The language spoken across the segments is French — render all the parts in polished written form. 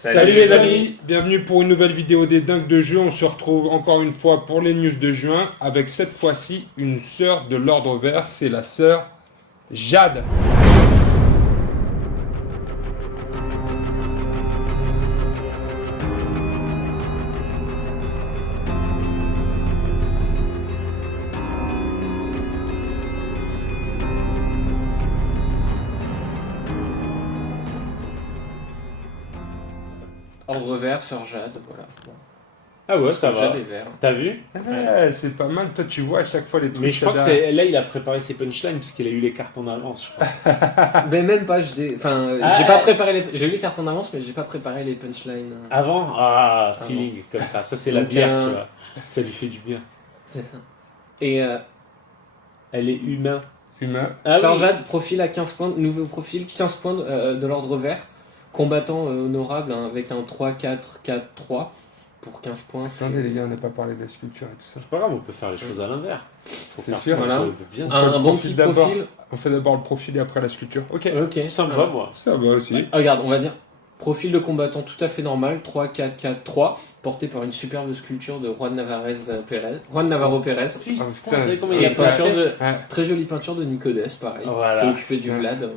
Salut les amis, bienvenue pour une nouvelle vidéo des dingues de jeu. On se retrouve encore une fois pour les news de juin avec cette fois-ci une sœur de l'ordre vert, c'est la sœur Jade. Ordre vert, sœur Jade, voilà. Bon. Ah ouais, ça va. Jade est vert. T'as vu? Ouais, c'est pas mal, toi tu vois à chaque fois les trucs. Mais je crois que c'est là il a préparé ses punchlines parce qu'il a eu les cartes en avance, je crois. Mais même pas, j'ai pas préparé les... J'ai eu les cartes en avance, mais j'ai pas préparé les punchlines. Avant? Feeling, comme ça. Ça c'est la Donc, bière, tu vois. Ça lui fait du bien. C'est ça. Et Elle est humain. Humain. sœur oui. Jade, profil à 15 points, nouveau profil, 15 points de l'ordre vert. Combattant honorable hein, avec un 3-4-4-3 pour 15 points. Attendez les gars, on n'a pas parlé de la sculpture et tout ça. C'est pas grave, on peut faire les choses à l'envers. Faut C'est faire sûr. tout, Voilà. on peut bien Sur sûr. le Un bon profil petit d'abord. profil. On fait d'abord le profil et après la sculpture. Ok. Ok. Ça me va, moi. Ça va aussi. Regarde, on va dire profil de combattant tout à fait normal, 3-4-4-3, porté par une superbe sculpture de Juan Navarro Pérez. Ah, putain. comment Et il est peinture passé. de, Ouais. très jolie peinture de Nicodes, pareil. Voilà. C'est occupé du Ouais. Vlad.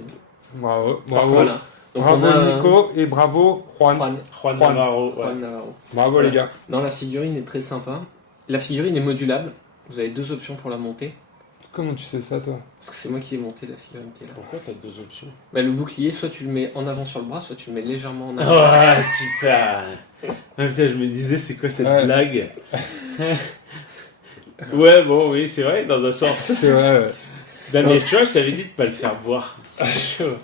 Bravo, bravo. Voilà. Donc Bravo on a Nico et bravo Juan. Juan Juan. Navarro. Ouais. Juan Navarro. Bravo Voilà. les gars. Non, la figurine est très sympa. La figurine est modulable. Vous avez deux options pour la monter. Comment tu sais ça toi? Parce que c'est moi qui ai monté la figurine qui est là. Pourquoi t'as deux options? Bah, le bouclier, soit tu le mets en avant sur le bras, soit tu le mets légèrement en avant. Ah, super! Ah, putain, je me disais, c'est quoi cette Ouais. blague? Ouais, bon, oui, c'est vrai, dans un sens. C'est vrai. Ouais. Non, mais tu vois, je t'avais dit de pas le faire boire. C'est chaud.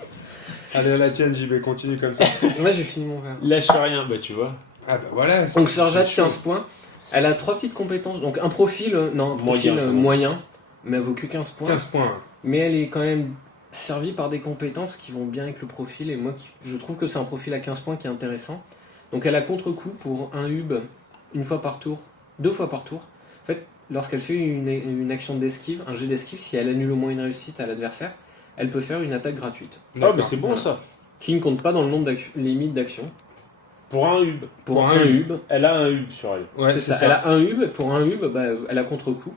Allez à la tienne, j'y vais continuer comme ça. Moi, j'ai fini mon verre. Lâche rien, bah tu vois. Ah bah voilà. Donc, sœur Jade, c'est chaud. 15 points. Elle a trois petites compétences. Donc, un profil, Moyen, quand même. moyen, mais elle vaut que 15 points. 15 points. Mais elle est quand même servie par des compétences qui vont bien avec le profil. Et moi, je trouve que c'est un profil à 15 points qui est intéressant. Donc, elle a contre-coup pour un hub une fois par tour, deux fois par tour. En fait, lorsqu'elle fait une action d'esquive, un jet d'esquive, si elle annule au moins une réussite à l'adversaire, elle peut faire une attaque gratuite. Ah, mais c'est bon Voilà. ça. Qui ne compte pas dans le nombre limite d'action. Pour un hub. Pour Pour un un hub, Elle a un hub sur elle. Ouais, c'est ça. Elle a un hub. Pour un hub, bah, elle a contre-coup.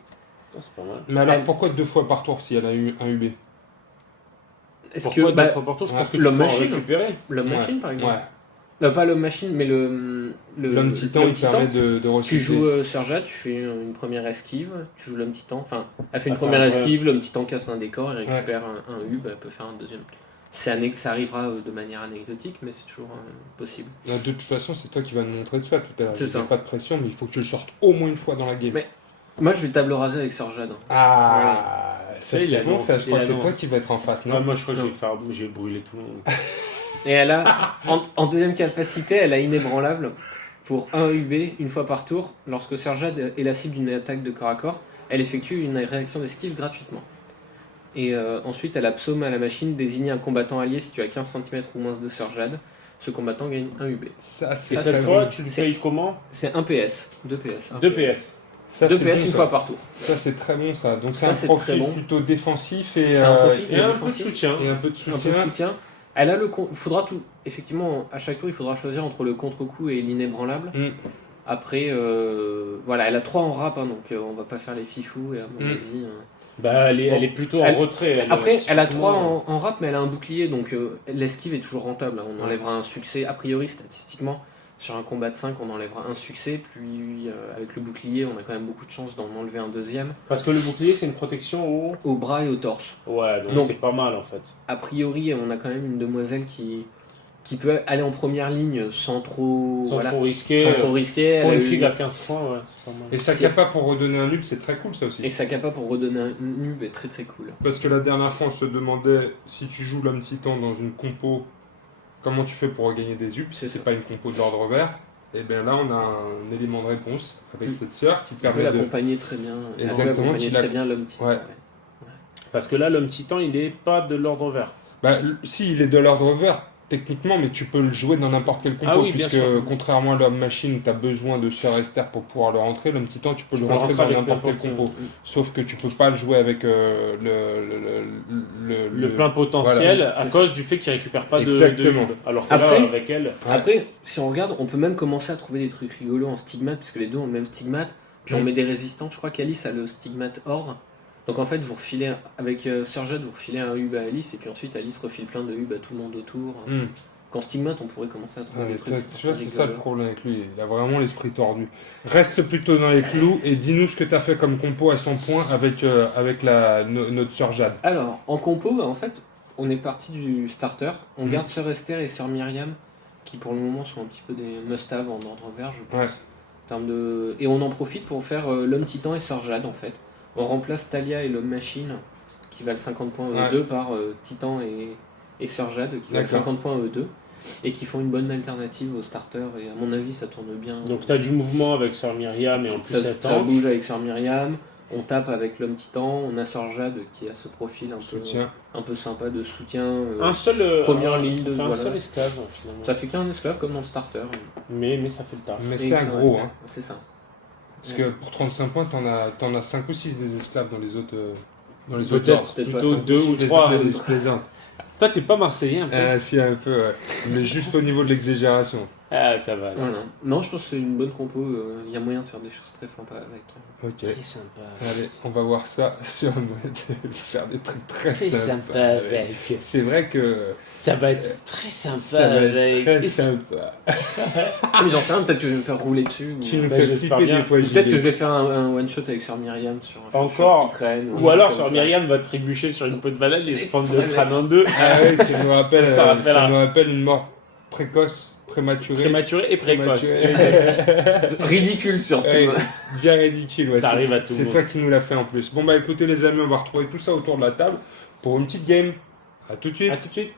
Ah, c'est pas mal. Mais alors Elle- pourquoi deux fois par tour si elle a eu un UB? Est-ce Pourquoi que deux bah, fois par tour? Je ouais, pense que tu l'homme peux en machine. récupérer. l'homme Ouais. machine par exemple Ouais. Pas l'homme machine, mais L'homme titan, l'homme il titan. permet de Tu recycler. joues Sœur Jade, tu fais une première esquive, tu joues l'homme titan, enfin, elle fait une Enfin, première ouais. esquive, l'homme titan casse un décor et récupère un hub, elle peut faire un deuxième. Ça arrivera de manière anecdotique, mais c'est toujours possible. De toute façon, c'est toi qui vas nous montrer ça tout à l'heure. C'est Il y a ça. pas de pression, mais il faut que tu le sortes au moins une fois dans la game. Mais- Moi, je vais table raser avec Sœur Jade. Ah, ça Ça, il c'est bon, annonce, ça. Je crois il que c'est annonce. toi qui vas être en face, non? Ouais, moi je crois que Non. je vais brûler tout le monde. Et elle a, en deuxième capacité, elle a inébranlable pour un UB une fois par tour. Lorsque Sœur Jade est la cible d'une attaque de corps à corps, elle effectue une réaction d'esquive gratuitement. Et ensuite, elle a psaume à la machine, désigner un combattant allié si tu as 15 cm ou moins de Sœur Jade. Ce combattant gagne un UB. Ça, Et ça, cette ça, fois, bon. tu le payes comment? C'est 1 PS, 2 PS. 2 PS. Ça, 2 c'est PS bon, une ça. fois par tour. Ça, c'est très bon, ça. Donc, c'est Ça, un c'est très profil bon. plutôt défensif et, C'est un profil Et un peu de défensif. soutien. et un peu de Un peu de soutien. soutien. Elle a faudra tout. Effectivement, à chaque tour, il faudra choisir entre le contre-coup et l'inébranlable. Mm. Après, voilà, elle a 3 en rap, hein, donc on va pas faire les fifous et à mon Mm. avis. Bah, elle est Bon. plutôt en Elle- retrait. Après, elle a typiquement. 3 en rap, mais elle a un bouclier, donc l'esquive est toujours rentable. Hein. On enlèvera un succès, a priori, statistiquement. Sur un combat de 5, on enlèvera un succès, puis avec le bouclier, on a quand même beaucoup de chances d'en enlever un deuxième. Parce que le bouclier, c'est une protection Au bras et au torse. Ouais, donc Donc- c'est pas mal en fait. A priori, on a quand même une demoiselle qui peut aller en première ligne sans trop, Sans voilà, trop risquer. sans trop risquer. Pour Elle une a eu- fille à 15 points, ouais, c'est pas mal. Et sa C'est- capa pour redonner un nub, c'est très cool, ça aussi. Et sa capa pour redonner un nub est très très cool. Parce que la dernière fois, on se demandait si tu joues l'homme titan dans une compo, comment tu fais pour regagner des UP si C'est c'est ça. pas une compo d'ordre vert. Et bien là, on a un élément de réponse avec Mm. cette sœur qui Tu peux permet de. l'accompagner très bien. Elle peut Exactement, accompagner tu très l'as- bien l'homme titan. Ouais. Ouais. Parce que là, l'homme titan, il est pas de l'ordre vert. Bah, si, il est de l'ordre vert techniquement, mais tu peux le jouer dans n'importe quel compo, Ah oui, bien puisque sûr. contrairement à l'homme machine, tu as besoin de Sœur Esther pour pouvoir le rentrer. L'homme titan, tu peux Tu le peux le rentrer rentrer dans avec n'importe quel n'importe compo. Sauf que tu peux pas le jouer avec Le plein potentiel voilà. à cause du fait qu'il récupère pas de Exactement. hub. Alors que Après- là, avec elle, Ouais. Après, si on regarde, on peut même commencer à trouver des trucs rigolos en stigmate, parce que les deux ont le même stigmate. Puis on met des résistants. Je crois qu'Alice a le stigmate ordre. Donc en fait, vous refilez avec Surjette, vous refilez un hub à Alice, et puis ensuite Alice refile plein de hub à tout le monde autour. Hmm. Qu'en stigmate, on pourrait commencer à trouver Ouais, des trucs. tu vois, c'est ça le rigolos. problème avec lui. Il a vraiment l'esprit tordu. Reste plutôt dans les clous et dis-nous ce que tu as fait comme compo à 100 points avec, notre sœur Jade. Alors, en compo, en fait, on est parti du starter. On Mhm. garde Sœur Esther et Sœur Myriam, qui pour le moment sont un petit peu des must-have en ordre vert, je pense. Ouais. En termes de... Et on en profite pour faire l'homme titan et Sœur Jade, en fait. On remplace Talia et l'homme machine, qui valent 50 points Ouais. E2, par Titan et Sœur Jade, qui valent D'accord. 50 points E2, et qui font une bonne alternative au starter. Et à mon avis, ça tourne bien. donc tu as du mouvement avec Sœur Myriam et en plus ça, elle ça tank. bouge avec Sœur Myriam. On tape avec l'homme titan, on a Sœur Jade qui a ce profil Soutien. un peu sympa de soutien. Un seul Première ligne de- enfin, un voilà. seul esclave finalement. Ça fait qu'un esclave comme dans le starter. Mais ça fait le taf. Mais Et c'est un ça gros. reste- Hein. C'est ça. Parce que pour 35 points, t'en as 5 ou 6 des esclaves dans les autres. Dans les Peut-être autres ordres. peut-être pas plutôt cinq. 2 ou Les 3. autres, je plaisante. Toi t'es pas marseillais un peu. Si, un peu, ouais. Mais juste au niveau de l'exagération. Ah ça va. là. Voilà. Non, je pense que c'est une bonne compo. Il y a moyen de faire des choses très sympas avec. Ok. Très sympa. Allez, on va voir ça sur le mode faire des trucs très Très sympas. sympa avec. C'est vrai que Ça va être très sympa ça va avec. être très sympa. Ah, mais j'en sais rien, peut-être que je vais me faire rouler dessus. Tu nous Bah, fais j'espère flipper bien. des fois, Ou peut-être que je JD. vais faire un one shot avec Sœur Myriam sur un Encore. qui traîne. Ou alors comme Sœur ça. Myriam va trébucher sur une peau de banane et se prendre le Ouais. crâne en deux. Ah oui, ça nous rappelle, Ça rappelle ça un- nous rappelle une mort précoce, prématurée. Prématuré et précoce. Prématurée. Ridicule surtout. Ouais, bien ridicule. Ouais, Ça c'est- arrive à tout le C'est monde. toi qui nous l'as fait en plus. Bon bah écoutez les amis, on va retrouver tout ça autour de la table pour une petite game. À tout de suite. A tout de suite.